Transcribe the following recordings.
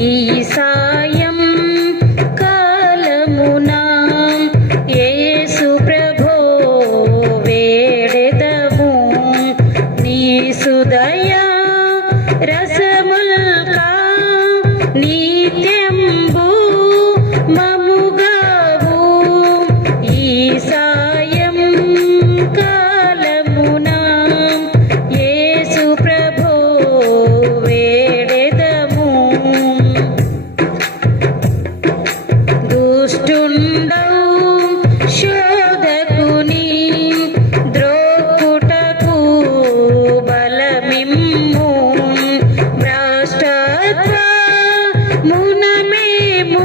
ఈ సాయం కాలమునా. యేసు ప్రభో వేడెదము. నీ సుదయా రసముల్కా బలమిమ్ము భ్రష్టత్వ మునమేము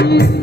Thank you.